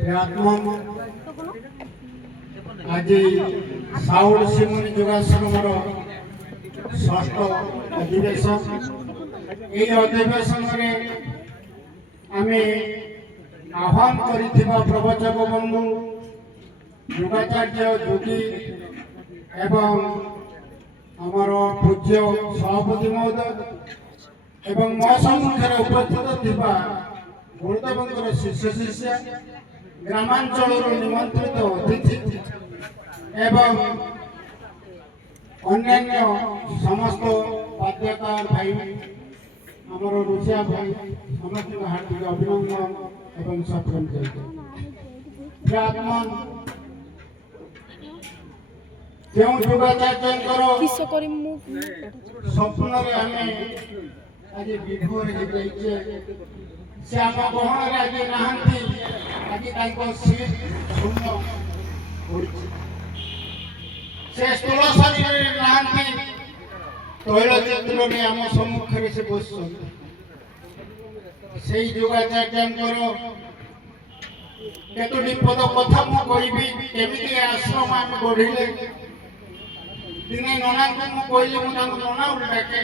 ପ୍ରିୟାତ୍ମନ ଆଜି ସାଉଳ ସିମୁନି ଯୋଗାଶ୍ରମର ଷଷ୍ଠ ଅଧିବେଶନ। এই ଅଧିବେଶନରେ ଆମେ ଆହ୍ୱାନ କରିଥିବା ପ୍ରବଚକ ବନ୍ଧୁ ଯୋଗାଚାର୍ଯ୍ୟ ଯୋଗୀ ଏବଂ ଆମର ପୂଜ୍ୟ ସଭାପତି ମହୋଦୟ ଏବଂ ମୋ ସମ୍ମୁଖରେ ଉପସ୍ଥିତ ଥିବା ଗୁରୁଦେବଙ୍କର ଶିଷ୍ୟ ଶିଷ୍ୟା, ଗ୍ରାମାଞ୍ଚଳରୁ ନିମନ୍ତ୍ରିତ ଅତିଥି ଏବଂ ଅନ୍ୟାନ୍ୟ ସମସ୍ତ ବାଦ୍ୟକାର ଭାଇ, ଆମର ରୁଷିଆ ଭାଇ, ସମସ୍ତଙ୍କୁ ହାର୍ଦ୍ଦିକ ଅଭିନନ୍ଦନ ଏବଂ ସତ୍କାର କରିଥାଏ। ଯେଉଁ ଯୋଗାଚାର୍ଯ୍ୟଙ୍କର ସ୍ୱପ୍ନରେ ଆମେ ଆଜି ବିଭୋର ହେଇଯାଇଛେ, ସେ ଆମ ଗହଣରେ ଆଜି ନାହାନ୍ତି। ଆଜି ତାଙ୍କ ସିଟ୍ ଶୂନ୍ୟ ପଡ଼ିଛି। ସେ ସ୍ଥୂଳ ଶରୀରରେ ନାହାନ୍ତି, ତୈଳ ଚିତ୍ରରେ ଆମ ସମ୍ମୁଖରେ ସେ ବସିଛନ୍ତି। ସେଇ ଯୋଗାଚାର୍ଯ୍ୟଙ୍କର କେତୋଟି ପଦ କଥା ମୁଁ କହିବି। କେମିତି ଆଶ୍ରମ ଆମେ ଗଢ଼ିଲେ। ଦିନେ ନନାଙ୍କୁ ମୁଁ କହିଲି, ମୁଁ ତାଙ୍କୁ ନନା ବୋଲି ଡାକେ,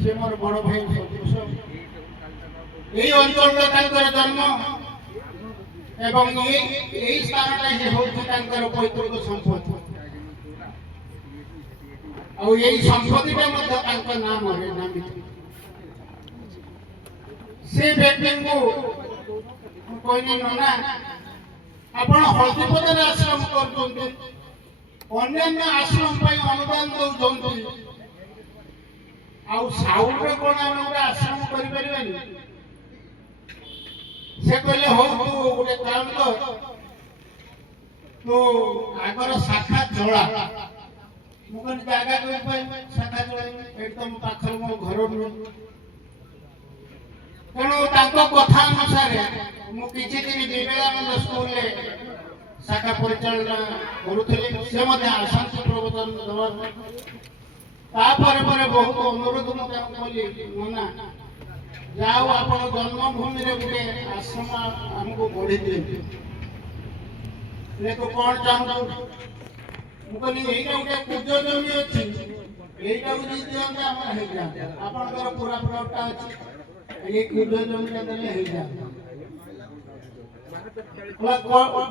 ସେ ମୋର ବଡ଼ ଭାଇ ସଦୃଶ। এই ଅଞ୍ଚଳରେ ତାଙ୍କର ଜନ୍ମ ଏବଂ এই ସ୍ଥାନଟା ହେଉଛି ତାଙ୍କର ପୈତୃକ ସମ୍ପତ୍ତି। ଆଉ এই ସମ୍ପତ୍ତିଟା ମଧ୍ୟ ତାଙ୍କ ନାମରେ ନାମିତ। ସେ ବ୍ୟକ୍ତିଙ୍କୁ ମୁଁ କହିଲି, ନନା ଆପଣ ହଳଦୀପଦାରେ ଆଶ୍ରମ କରୁଛନ୍ତି, ଅନ୍ୟାନ୍ୟ ଆଶ୍ରମ ପାଇଁ ଅନୁଦାନ ଦେଉଛନ୍ତି, ଆଉ ସାଉଲରେ କ'ଣ ଆମେ ଗୋଟେ ଆଶ୍ରମ କରିପାରିବାନି? ସେ କହିଲେ, ହଉ ତୁ ଗୋଟେ କାମ କର, ତୁ ଆଗର ଶାଖା ଚଳା। ମୁଁ କହିଲି, ଜାଗା କରିପାରିବି ଶାଖା ଚଳାଇବି? ଏଠି ତ ମୋ ପାଖରେ ମୋ ଘର ନୁହେଁ। ତେଣୁ ତାଙ୍କ କଥା ଅନୁସାରେ ମୁଁ କିଛି ଦିନ ବିବେକାନନ୍ଦ ସ୍କୁଲରେ ଶାଖା ପରିଚାଳନା କରୁଥିଲି। ସେ ମଧ୍ୟ ଆସନ୍ତି ପ୍ରବଚନ ଦେବା। ତାପରେ ପରେ ବହୁତ ଅନୁରୋଧ ମୁଁ ତାଙ୍କୁ କଲି, ନନା ଯାଉ ଆପଣ ଜନ୍ମଭୂମିରେ ଗୋଟେ ଆଶ୍ରମ ଆମକୁ ଗଢ଼ି ଦିଅନ୍ତୁ। ତୁ କ'ଣ ଚାହୁଁଛୁ? ମୁଁ କହିଲି, ଏଇଟା ଗୋଟେ ପୂଜ ଜମି ଅଛି, এইটাକୁ যদি ଦିଅନ୍ତେ ଆମର ହେଇଯାନ୍ତା। ଆପଣଙ୍କର ପୁରା ପ୍ଲଟଟା ଅଛି, এই ପୂଜ ଜମିଟା ଦେଲେ ହେଇଯାନ୍ତା।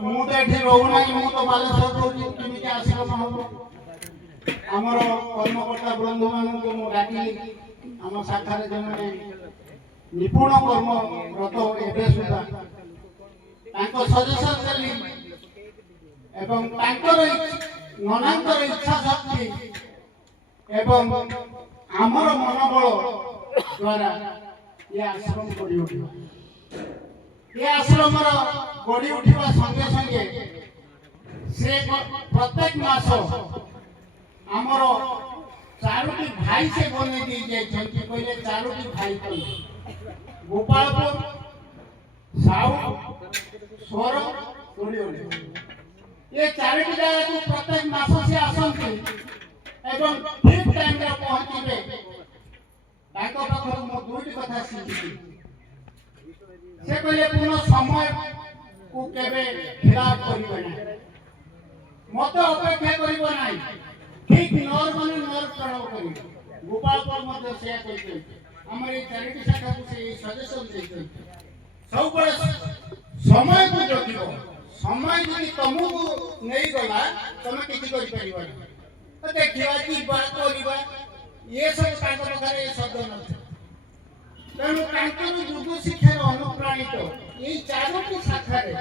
ମୁଁ ତ ଏଠି ରହୁନାହିଁ, ମୁଁ ତ ବାଲେଶ୍ୱର ରହୁଛି, କେମିତି ଆଶ୍ରମ ହବ? ଆମର କର୍ମକର୍ତ୍ତା ବନ୍ଧୁମାନଙ୍କୁ ମୁଁ ଡାକିଲି। ଆମ ଶାଖାରେ ଯେଉଁମାନେ ନିପୁଣ କର୍ମରତ ଏବେ ସୁଦ୍ଧା ତାଙ୍କ ସଜେସନ ଦେଲି ଏବଂ ତାଙ୍କର ନନାଙ୍କର ଇଚ୍ଛା ଶକ୍ତି ଏବଂ ଆମର ମନୋବଳ ଦ୍ୱାରା ଏ ଆଶ୍ରମ ଗଢ଼ି ଉଠିବ। ଏ ଆଶ୍ରମର ଗଢ଼ି ଉଠିବା ସଙ୍ଗେ ସଙ୍ଗେ ସେ ପ୍ରତ୍ୟେକ ମାସ ଆମର 4ଟି ଭାଇ ସେ ବନେଇ ଦେଇ ଯାଇଛନ୍ତି। କହିଲେ 4ଟି ଭାଇ କହିଲେ ଗୋପାଳପୁର, ସାଉଳ, ସ୍ୱର, କୋଡ଼ିଓଲି। ଏ 4ଟି ଜାଗାକୁ ପ୍ରତ୍ୟେକ ମାସ ସେ ଆସନ୍ତି ଏବଂ ଠିକ୍ ଟାଇମରେ ପହଞ୍ଚିବେ। ତାଙ୍କ ପାଖରୁ ମୁଁ 2ଟି କଥା ଶିଖିଛି। ସେ କହିଲେ, ପୁନଃ ସମୟକୁ କେବେ ଖିଲାପ କରିବେ ନାହିଁ, ମତେ ଅପେକ୍ଷା କରିବ ନାହିଁ, ଠିକ୍ ନର୍ମାଲି ନର୍ମ ପ୍ରଣବ କରିବେ। ଗୋପାଳପୁର ମଧ୍ୟ ସେୟା କହିଛନ୍ତି। ଆମର এই 4ଟି ଶାଖାକୁ ସେ ସଜେସନ ଦେଇଛନ୍ତି, ସବୁବେଳେ ସମୟକୁ ଜଗିବ। ସମୟ ଯଦି ତମକୁ ନେଇଗଲା, ତମେ କିଛି କରିପାରିବନି। ଦେଖିବା, ଯିବା, କରିବା, ଏସବୁ ତାଙ୍କ ପାଖରେ ଶବ୍ଦ ନଥାଏ। ତେଣୁ ତାଙ୍କର ଯୁଗ ଶିକ୍ଷାର ଅନୁପ୍ରାଣିତ এই 4ଟି ଶାଖାରେ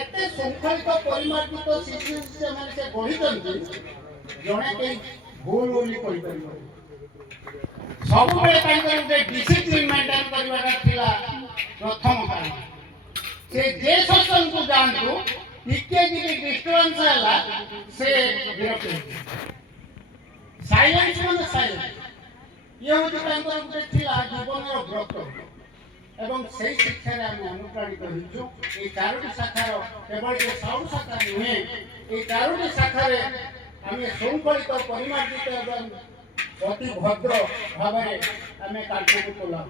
ଏତେ ଶୃଙ୍ଖଳିତ ପରିମାର୍ଜିତ ଶିଶୁ ଶିଷ୍ୟମାନେ ସେ ଗଢ଼ିଛନ୍ତି, ଜଣେ କେହି ଭୁଲ ବୋଲି କହିପାରିବନି। ସବୁବେଳେ ତାଙ୍କର ଗୋଟେ ଡିସିପ୍ଲିନ ମେଣ୍ଟେନ କରିବାଟା ଥିଲା ପ୍ରଥମ କାରଣ। ସେ ଯେ ସତ୍ସଙ୍ଗକୁ ଯାଆନ୍ତୁ, ଟିକେ ଯଦି ଡିଷ୍ଟର୍ବାନ୍ସ ହେଲା ସେ ବିରକ୍ତ ହେବେ। ସାଇଲେନ୍ସ ମାନେ ସାଇଲେନ୍ସ, ଇଏ ହେଉଛି ତାଙ୍କର ଗୋଟେ ଥିଲା ଜୀବନର ବ୍ରତ। ଏବଂ ସେଇ ଶିକ୍ଷାରେ ଆମେ ଅନୁପ୍ରାଣିତ ହୋଇଛୁ। এই 4ଟି ଶାଖାର କେବଳ ଯେ ସାଉଳ ଶାଖା ନୁହେଁ, এই 4ଟି ଶାଖାରେ ଆମେ ଶୃଙ୍ଖଳିତ ପରିମାର୍ଜିତ ଏବଂ ଅତି ଭଦ୍ର ଭାବରେ ଆମେ କାର୍ଯ୍ୟକୁ କଲା।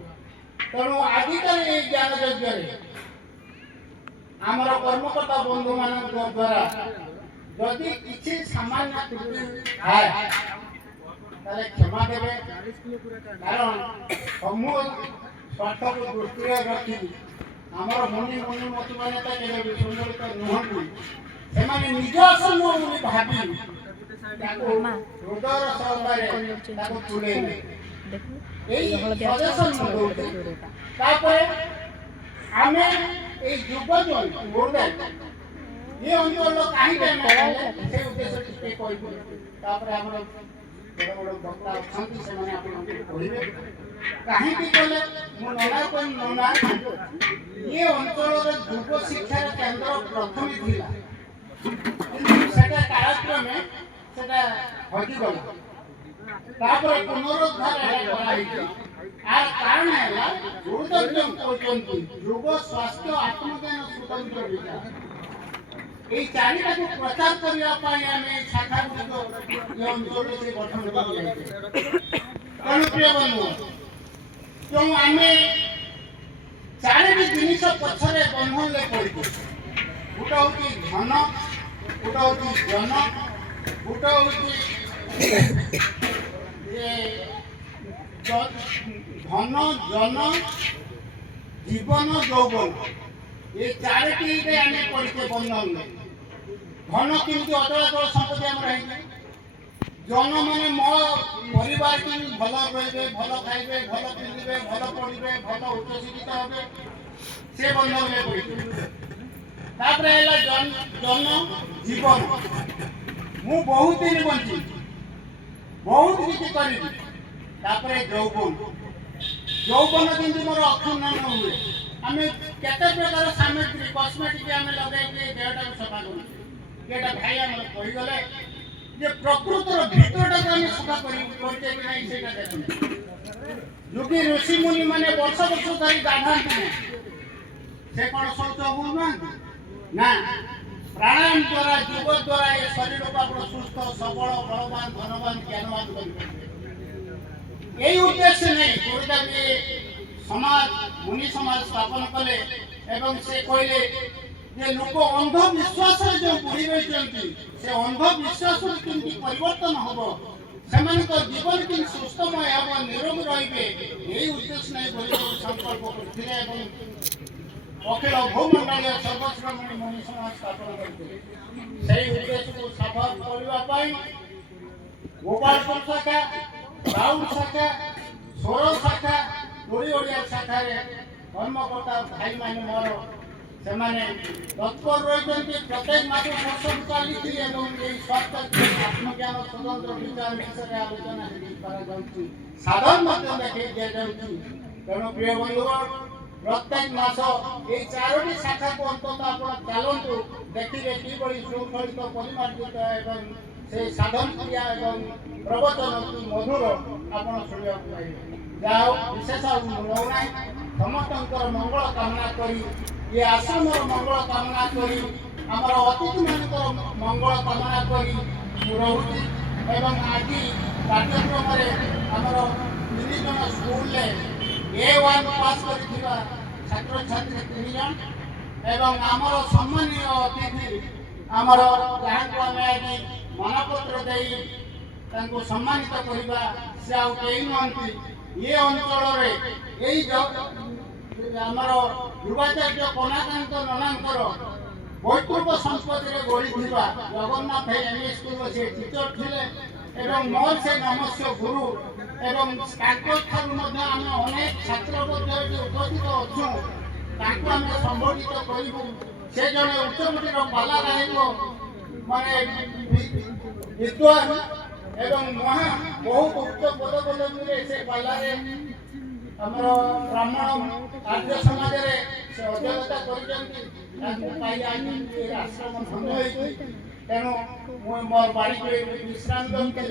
ତେଣୁ ଆଜିକାଲି এই ଜ୍ଞାନ ଯଜ୍ଞରେ ଆମର କର୍ମକର୍ତ୍ତା ବନ୍ଧୁମାନଙ୍କ ଦ୍ୱାରା ଯଦି କିଛି ସାମାନ୍ୟ ତ୍ରୁଟି ଥାଏ ତାହେଲେ କ୍ଷମା ଦେବେ। କାରଣ ସମୂହ ସ୍ୱାର୍ଥକୁ ଦୃଷ୍ଟିରେ ରଖି ଆମର ମୁନି ମତିମାନେ ତ କେବେ ବିସମ୍ବଳିତ ନୁହନ୍ତି। ସେମାନେ ନିଜ ସମୂହ ବୋଲି ଭାବି ତାକୁ ହୃଦୟର ସହକାରେ ତାକୁ ତୁଲେଇଲେ। ଏଇ ସଜେସନ ଦଉଛେ। ତାପରେ ଆମେ এই যুবজন গুরুদেব এই অঞ্চল কাহিঁকি ଆମେ সেই উদ্দেশ্য ଟିକେ କହିବୁ। ତାପରେ ଆମର ବଡ଼ ବଡ଼ ବକ୍ତା ଅଛନ୍ତି ସେମାନେ ଆପଣଙ୍କୁ କହିବେ କାହିଁକି କଲେ ମୁଁ ନନା କହି ନନା ଏ ଅଞ୍ଚଳର ଯୁବ ଶିକ୍ଷାର କେନ୍ଦ୍ର ପ୍ରଥମେ ଥିଲା କିନ୍ତୁ ସେଟା କାଳକ୍ରମେ ସେଟା ହଜିଗଲା। ତାପରେ ପୁନରୁଦ୍ଧାର କରାଯାଇଛି। আর কারণ ହେଲା গুরুদেব কହୁଛନ୍ତି যোগ স্বাস্থ্য আত্মজ্ঞাନ ସ୍ୱତନ୍ତ୍ର ବିଚାର। এই ଚାରିଟାକୁ ପ୍ରଚାର କରିବା ପାଇଁ ଆମେ ଶାଖା ଗୁଡ଼ିକ ଏ ଅଞ୍ଚଳରେ ସେ ଗଠନ କରାଯାଇଛି। ତେଣୁ ପ୍ରିୟ ବନ୍ଧୁ ତେଣୁ ଆମେ ଚାରିଟି ଜିନିଷ ପଛରେ ବନ୍ଧନରେ ପଡ଼ିଛୁ। ଗୋଟେ ହେଉଛି ଧନ, ଗୋଟେ ହେଉଛି ଜନ, ଗୋଟେ ହେଉଛି ধন জন জীবন যৌবন এই চারিটিরে আমি পড়িতে বন্ধন। ধন কিন্তু অচলাচল সম্পত্তি আমার হয়েছে। জন মানে মো পরিবার কিন্তু ভাল রহবে, ভাল খাইবে, ভাল পিঁধবে, ভাল পড়বে, ভাল উচ্চশিক্ষিত হবে, সে বন্ধনে পড়িছে। তারপরে হল জন জীবন মু বহুত দিন বঞ্চি, বহুত কিছু করিবি। তারপরে যৌবন যৌবন কিন্তু মোর অক্ষুণ্ণ হুয়ে। আমি কেতে প্রকার সামগ্রী কসমেটিক আমি লগাইকি দেহটাকে সফা করি। যেটা ভাই আমার কইগলে যে প্রকৃতর ভিতরটাকে আমি সফা করি করতে কি নাই সেটা দেখুন। যোগী ঋষি মুনি মানে বর্ষ বর্ষ ধরি গাধাନ୍ତି সে কোন শৌচ হউনাহাନ୍ତି না। প্রাণায়াম দ্বারা যোগ দ্বারা এ শরীরকে আপন সুস্থ সবল বলবান ধনবান জ্ঞানবান করিপারে। এই উদ্দেশ্যে নেই গুরুদেব সমাজ মুনি সমাজ স্থাপন কলে এবং সে কহিলে যে লোক অন্ধবিশ্বাসে যে বুড়ি রয়েছেন সে অন্ধবিশ্বাসরে কেমতি পরিবর্তন হব, সেମାନଙ୍କ জীবন কেমতি সুস্থময় হব, নিরোগ রহবে, এই উদ্দেশ্য নেই গুরুদেব সংকল্প করଥିଲେ এবং অখিল ভূমণ্ডলীয় সর্বশ্রমণী মুনি সমাজ স্থাপন করଥିଲେ। সেই উদ্দেশ্যକୁ সফল କରିବା ପାଇଁ গোপালপুর শাখা, রাউল শাখা, সোর শাখা, ওড়িয়া শাখারে কর্মকর্তা ভাই মানে মোর সেমানে তৎপর রয়েছেন। প্রত্যেক মাসে বর্ষণ চালিছি এবং এই স্বাস্থ্য আত্মজ্ঞান স্বতন্ত্র বিচার বিষয়ে আলোচনা করা যাচ্ছে, সাধন মধ্যে দেখাই দিয়াযাଉଛି। তেণু প্রিয় বন্ধুগণ প্রত্যেক মাস এই চারোটি শাখাକୁ অন্তত ଆପଣ ଚାଲନ୍ତୁ, ଦେଖିବେ কিভাবে শৃঙ্খলিত পরিমার্জিত এবং সেই সাধন ক্রিয়া এবং প্রবচন মধুর ଆପଣ ଶୁଣିବାକୁ ପାଇବେ। ଯାହା ହଉ ବିଶେଷ ନଉନାହିଁ, ସମସ୍ତଙ୍କର ମଙ୍ଗଳ କାମନା କରି ଏ ଆଶ୍ରମର ମଙ୍ଗଳ କାମନା କରି ଆମର ଅତିଥିମାନଙ୍କର ମଙ୍ଗଳ କାମନା କରି ମୁଁ ରହୁଛି। ଏବଂ ଆଜି କାର୍ଯ୍ୟକ୍ରମରେ ଆମର 3 ଜଣ ସ୍କୁଲରେ A1 ପାସ୍ କରିଥିବା ଛାତ୍ରଛାତ୍ରୀ 3 ଜଣ ଏବଂ ଆମର ସମ୍ମାନୀୟ ଅତିଥି ଆମର ଯାହାକୁ ଆମେ ଆଜି ମାନପତ୍ର ଦେଇ ତାଙ୍କୁ ସମ୍ମାନିତ କରିବା ସେ ଆଉ କେହି ନୁହନ୍ତି। ଏ ଅଞ୍ଚଳରେ ଏଇ ଆମର ଯୁବାଚାର୍ଯ୍ୟ କନାକାନ୍ତ ନନାଙ୍କର ପୈତୃକ ସମ୍ପତ୍ତିରେ ଗଢ଼ିଥିବା ଜଗନ୍ନାଥ ଏମ୍ଇ ସ୍କୁଲର ସେ ଟିଚର ଥିଲେ ଏବଂ ମୋର ସେ ନମସ୍ୟ ଗୁରୁ ଏବଂ ତାଙ୍କଠାରୁ ମଧ୍ୟ ଆମେ ଅନେକ ଛାତ୍ର ମଧ୍ୟ ଏଠି ଉପସ୍ଥିତ ଅଛୁ। ତାଙ୍କୁ ଆମେ ସମ୍ବୋଧିତ କରିବୁ। ସେ ଜଣେ ଉଚ୍ଚକୋଟୀର ପାଲା ଗାୟକ ମାନେ ବିଦ୍ୱାନ ଏବଂ ମହା ବହୁତ ଉଚ୍ଚ ପଦପଦବୀରେ ସେ ପାଲାରେ ଆମର ବ୍ରାହ୍ମଣ ଆର୍ଯ୍ୟ ସମାଜରେ ସେ ଅଧ୍ୟକ୍ଷତା କରିଛନ୍ତି। ତାଙ୍କୁ ପାଇ ଆଜି ଆଶ୍ରମ ଭଙ୍ଗ ହୋଇଛି। ତେଣୁ ମୁଁ ମୋର ବାଡ଼ିକୁ ବିଶ୍ରାମ ଦେଉଛି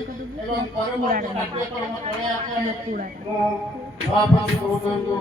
ଏବଂ ପରବର୍ତ୍ତୀ କାର୍ଯ୍ୟକ୍ରମ ଚଳାଇବା ପାଇଁ ମୁଁ ସଭାପତି ମହୋଦୟଙ୍କୁ